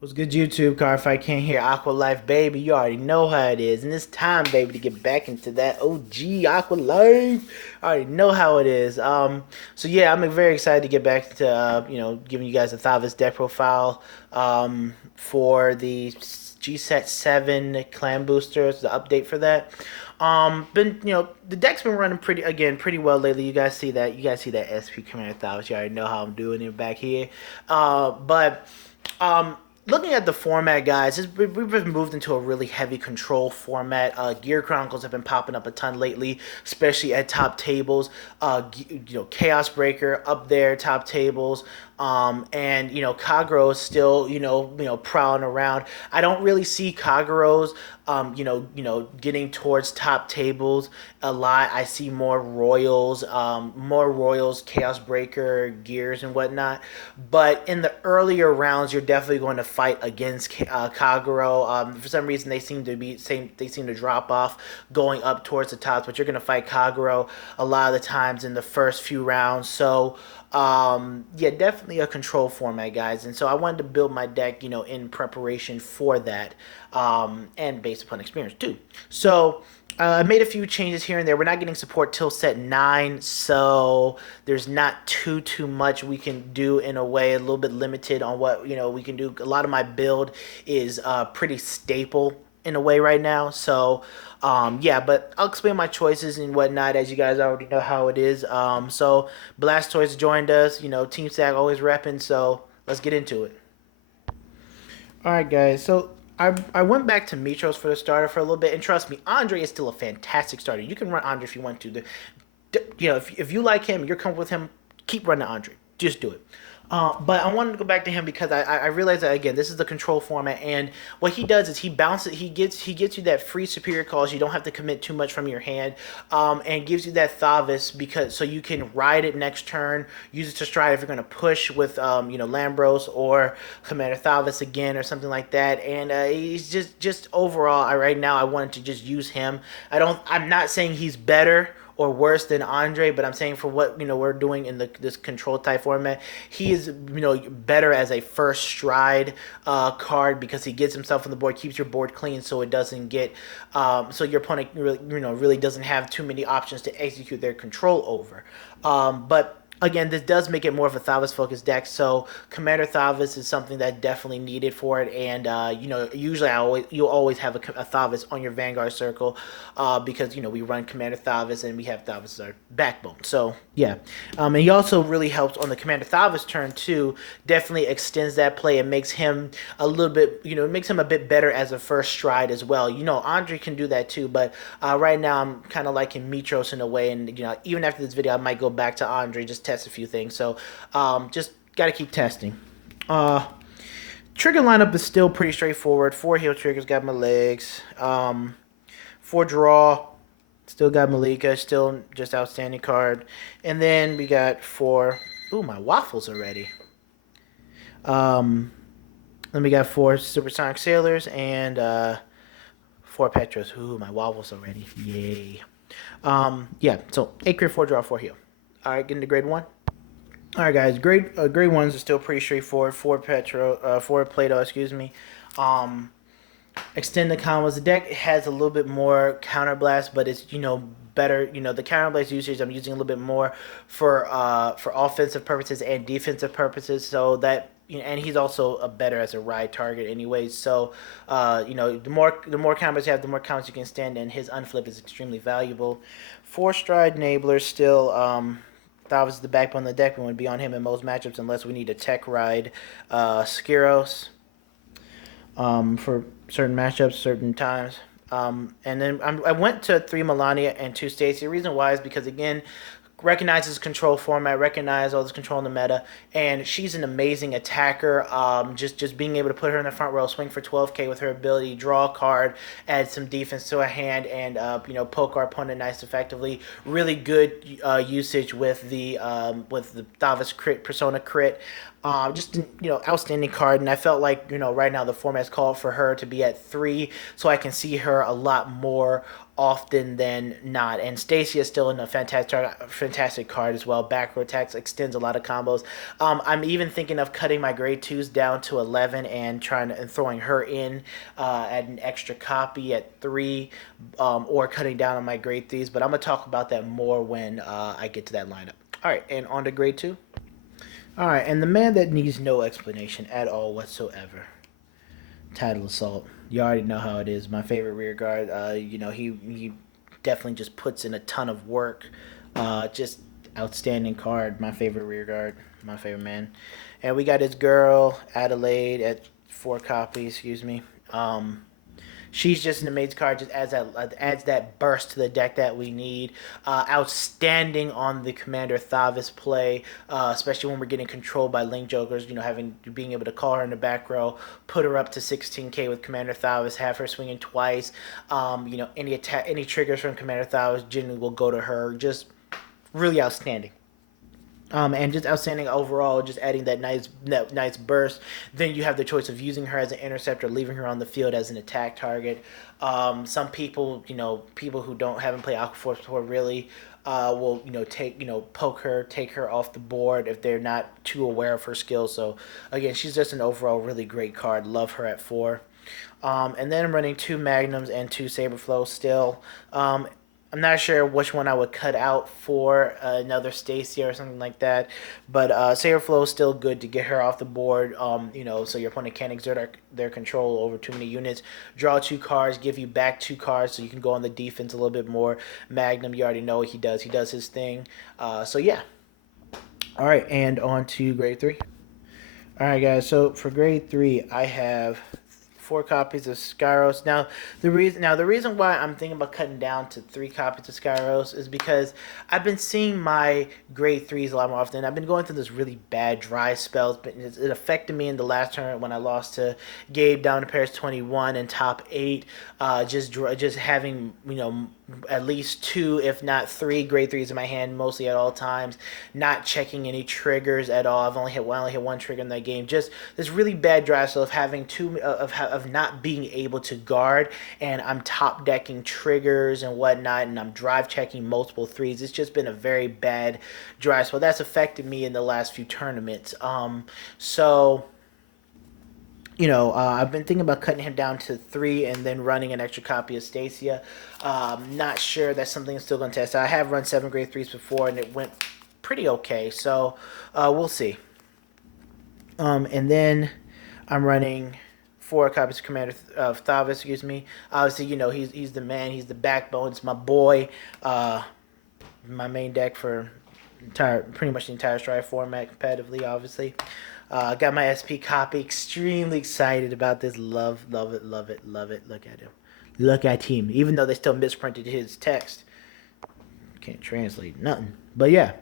What's good, YouTube? Cardfight can't hear Aqua Life Baby. You already know how it is. And it's time, baby, to get back into that OG Aqua Life. I already know how it is. So yeah, I'm very excited to get back to giving you guys a Thavas deck profile for the G-CB03 clan boosters, the update for that. The deck's been running pretty well lately. You guys see that? You guys see that SP Commander Thavas? You already know how I'm doing it back here. But looking at the format, guys, we've moved into a really heavy control format. Gear Chronicles have been popping up a ton lately, especially at top tables. Chaos Breaker up there, top tables. And Kagero is still prowling around. I don't really see Kagero's getting towards top tables a lot. I see more Royals, Chaos Breaker, Gears and whatnot. But in the earlier rounds, you're definitely going to fight against Kagero. For some reason, they seem to drop off going up towards the tops. But you're going to fight Kagero a lot of the times in the first few rounds. So yeah, definitely a control format, guys. And so I wanted to build my deck, in preparation for that, and based upon experience too. So I made a few changes here and there. We're not getting support till set 9, so there's not too much we can do in a way. A little bit limited on what we can do. A lot of my build is pretty staple in a way right now. So yeah, but I'll explain my choices and whatnot, as you guys already know how it is. So Blastoise joined us, Team Sack always repping, so let's get into it. Alright, guys, so I went back to Mitros for the starter for a little bit, and trust me, Andre is still a fantastic starter. You can run Andre if you want to. If you like him, you're comfortable with him, keep running Andre. Just do it. But I wanted to go back to him because I realized that, again, this is the control format, and what he does is he bounces, he gets you that free superior calls. You don't have to commit too much from your hand, and gives you that Thavas so you can ride it next turn, use it to stride if you're going to push with Lambros or Commander Thavas again or something like that. And he's just overall, right now I wanted to just use him. I'm not saying he's better or worse than Andre, but I'm saying for what we're doing in this control type format, he is better as a first stride card because he gets himself on the board, keeps your board clean, so it doesn't get so your opponent really doesn't have too many options to execute their control over. But again, this does make it more of a Thavas focused deck, so Commander Thavas is something that definitely needed for it. And usually you'll always have a Thavas on your Vanguard circle, because we run Commander Thavas and we have Thavas as our backbone. So yeah, and he also really helps on the Commander Thavas turn too. Definitely extends that play and makes him a little bit, makes him a bit better as a first stride as well. Andre can do that too, but right now I'm kind of liking Mitros in a way, and even after this video I might go back to Andre, just test a few things. So just gotta keep testing. Trigger lineup is still pretty straightforward. 4 heal triggers, got my legs. 4 draw, still got Malika, still just outstanding card. And then we got 4. Ooh, my waffles already. Then we got 4 supersonic sailors and 4 Petros. Ooh, my waffles already. Yay. Yeah, so 8 crit, 4 draw, 4 heal. Alright, getting to grade 1. Alright, guys, grade 1s are still pretty straightforward. 4 Plato, excuse me. Extend the combos. The deck has a little bit more counterblast, but it's better. The counterblast usage I'm using a little bit more for offensive purposes and defensive purposes. So that and he's also a better as a ride target anyways. So the more combos you have, the more combos you can stand, and his unflip is extremely valuable. 4 stride enabler still. Thavas is the backbone of the deck. We want to be on him in most matchups unless we need a tech ride. Skiros for certain matchups, certain times. And then I went to 3 Melania and 2 Stacy. The reason why is because, again, recognizes control format, recognize all this control in the meta, and she's an amazing attacker. Just being able to put her in the front row, swing for 12k with her ability, draw a card, add some defense to a hand, and poke our opponent nice effectively. Really good usage with the Thavas crit, Persona crit. Just outstanding card, and I felt like right now the format's called for her to be at 3, so I can see her a lot more often than not. And Stacy is still in a fantastic card as well. Back row attacks, extends a lot of combos. I'm even thinking of cutting my grade 2s down to 11 and throwing her in at an extra copy at 3, or cutting down on my grade 3s. But I'm gonna talk about that more when I get to that lineup. All right, and on to grade 2. All right, and the man that needs no explanation at all whatsoever, Title Assault. You already know how it is. My favorite rear guard. He definitely just puts in a ton of work. Just outstanding card. My favorite rear guard. My favorite man. And we got his girl Adelaide at 4 copies. Excuse me. She's just an amazing card. Just adds that burst to the deck that we need. Outstanding on the Commander Thavas play, especially when we're getting controlled by Link Jokers. Being able to call her in the back row, put her up to 16k with Commander Thavas, have her swinging twice. Any triggers from Commander Thavas generally will go to her. Just really outstanding. And just outstanding overall, just adding that nice burst. Then you have the choice of using her as an interceptor, leaving her on the field as an attack target. Some people, people who haven't played Aqua Force before really will, poke her, take her off the board if they're not too aware of her skills. So again, she's just an overall really great card. Love her at 4. And then I'm running 2 Magnums and 2 Saberflow still. I'm not sure which one I would cut out for another Stacy or something like that, but Saberflow is still good to get her off the board. So your opponent can't exert their control over too many units. Draw 2 cards, give you back 2 cards, so you can go on the defense a little bit more. Magnum, you already know what he does. He does his thing. So yeah. All right, and on to grade 3. All right, guys. So for grade 3, I have 4 copies of Skyros. Now the reason why I'm thinking about cutting down to 3 copies of Skyros is because I've been seeing my grade 3s a lot more often. I've been going through this really bad dry spells, but it affected me in the last tournament when I lost to Gabe down to Paris 21 and top 8. Just having at least 2, if not 3 grade 3s in my hand, mostly at all times. Not checking any triggers at all. I only hit 1 trigger in that game. Just this really bad dry spell of having of not being able to guard, and I'm top decking triggers and whatnot, and I'm drive checking multiple 3s. It's just been a very bad dry spell. That's affected me in the last few tournaments. I've been thinking about cutting him down to 3 and then running an extra copy of Stacia. Not sure that's something I'm still going to test. I have run 7 grade 3s before, and it went pretty okay. So we'll see. And then I'm running 4 copies of Commander of Thavas, excuse me. Obviously, he's the man, he's the backbone. It's my boy. My main deck for pretty much the entire Stride format competitively, obviously. Got my SP copy. Extremely excited about this. Love it. Look at him. Look at him. Even though they still misprinted his text. Can't translate nothing. But yeah.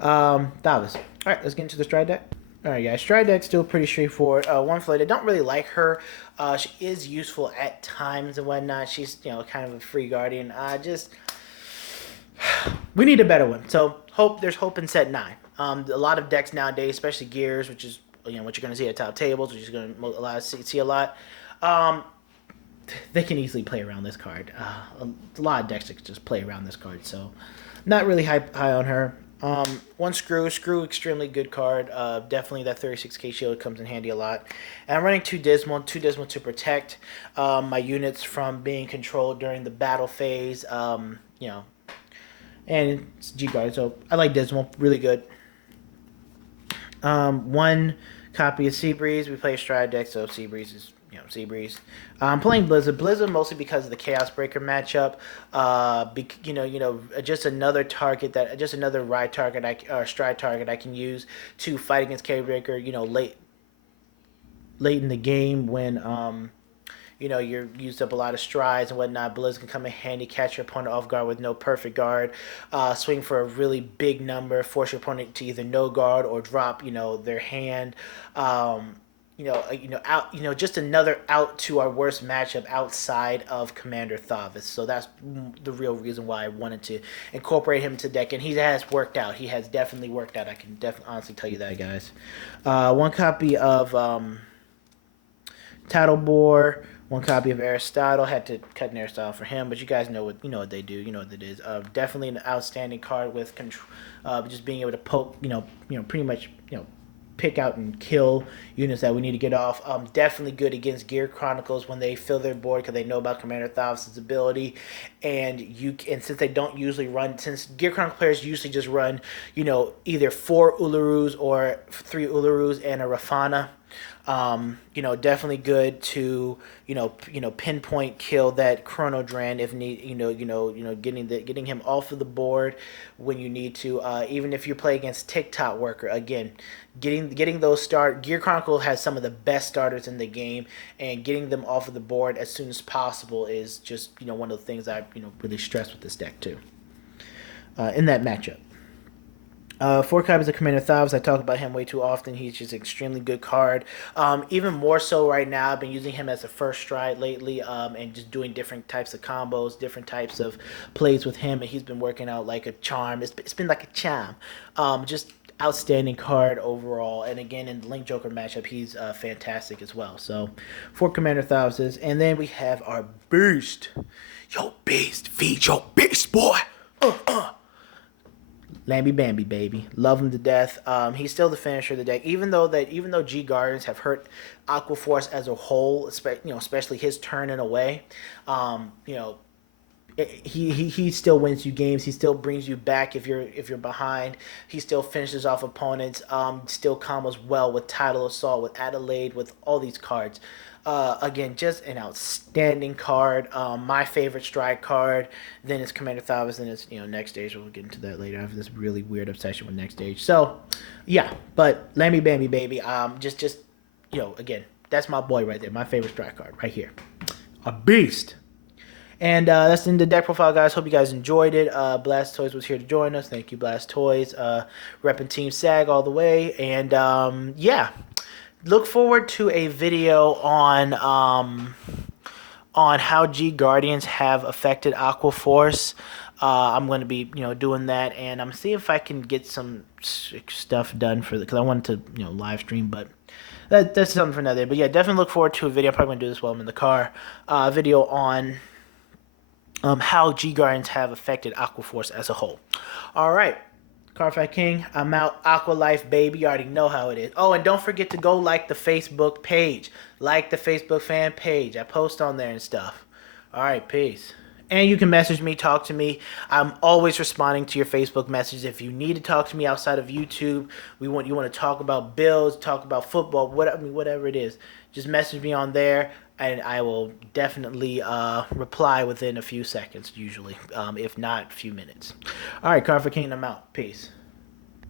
Thavas. Alright, let's get into the Stride deck. Alright, guys. Stride deck's still pretty straightforward. One flight. I don't really like her. She is useful at times and whatnot. She's, kind of a free guardian. We need a better one. So there's hope in set 9. A lot of decks nowadays, especially Gears, which is what you're going to see at top tables, which is going to allow us to see a lot. They can easily play around this card. A lot of decks that can just play around this card, so not really high on her. One Screw, extremely good card. Definitely that 36k shield comes in handy a lot. And I'm running 2 Dismal to protect my units from being controlled during the battle phase. And it's G-Guard, so I like Dismal, really good. 1 copy of Seabreeze. We play a Stride deck, so Seabreeze is, Seabreeze. I'm playing Blizzard mostly because of the Chaos Breaker matchup. Just another ride target, or Stride target I can use to fight against Chaos Breaker, late in the game when, you're used up a lot of strides and whatnot. Blizz can come in handy, catch your opponent off guard with no perfect guard, swing for a really big number, force your opponent to either no guard or drop, their hand. Just another out to our worst matchup outside of Commander Thavas. So that's the real reason why I wanted to incorporate him to deck, and he has worked out. He has definitely worked out. I can definitely honestly tell you that, guys. 1 copy of Tattlebore. One copy of Aristotle. Had to cut an Aristotle for him, but you guys know what they do. You know what it is. Definitely an outstanding card with control. Just being able to poke. Pretty much. Pick out and kill units that we need to get off. Definitely good against Gear Chronicles when they fill their board because they know about Commander Thavas' ability, and since they don't usually run, since Gear Chronicle players usually just run, either 4 Ulurus or 3 Ulurus and a Rafana. Definitely good to pinpoint kill that Chronodran if need. Getting him off of the board when you need to. Even if you play against TikTok worker, again, getting those start. Gear Chronicle has some of the best starters in the game, and getting them off of the board as soon as possible is just one of the things I really stress with this deck too. In that matchup. 4 copies of Commander Thavas. I talk about him way too often. He's just an extremely good card. Even more so right now, I've been using him as a first stride lately, and just doing different types of combos, different types of plays with him, and he's been working out like a charm. It's been like a charm. Just outstanding card overall. And again, in the Link Joker matchup, he's fantastic as well. So 4 Commander Thavases. And then we have our Beast. Yo, Beast. Feed your beast, boy. Lamby Bambi, baby. Love him to death. He's still the finisher of the deck. Even though G Guardians have hurt Aqua Force as a whole, especially his turn in a way, he still wins you games. He still brings you back if you're behind. He still finishes off opponents. Still combos well with Tidal Assault, with Adelaide, with all these cards. Again, just an outstanding card. My favorite strike card. Then it's Commander Thavas. Then it's next stage. We'll get into that later. I have this really weird obsession with next stage. So, yeah. But Lamby Bambi, baby. Again, that's my boy right there. My favorite strike card right here. A beast. And that's in the deck profile, guys. Hope you guys enjoyed it. Blast Toys was here to join us. Thank you, Blast Toys. Repping Team SAG all the way. And yeah. Look forward to a video on how G Guardians have affected Aqua Force. I'm going to be doing that, and I'm seeing if I can get some stuff done because I wanted to live stream, but that's something for another day. But yeah, definitely look forward to a video. I'm probably going to do this while I'm in the car. Video on how G Guardians have affected Aqua Force as a whole. All right. Cardfight King, I'm out. Aqua Life Baby, you already know how it is. Oh, and don't forget to go like the Facebook page. Like the Facebook fan page. I post on there and stuff. All right, peace. And you can message me, talk to me. I'm always responding to your Facebook messages. If you need to talk to me outside of YouTube, you want to talk about bills, talk about football, whatever it is, just message me on there, and I will definitely reply within a few seconds, usually, if not a few minutes. All right, Cardfight King, I'm out. Peace.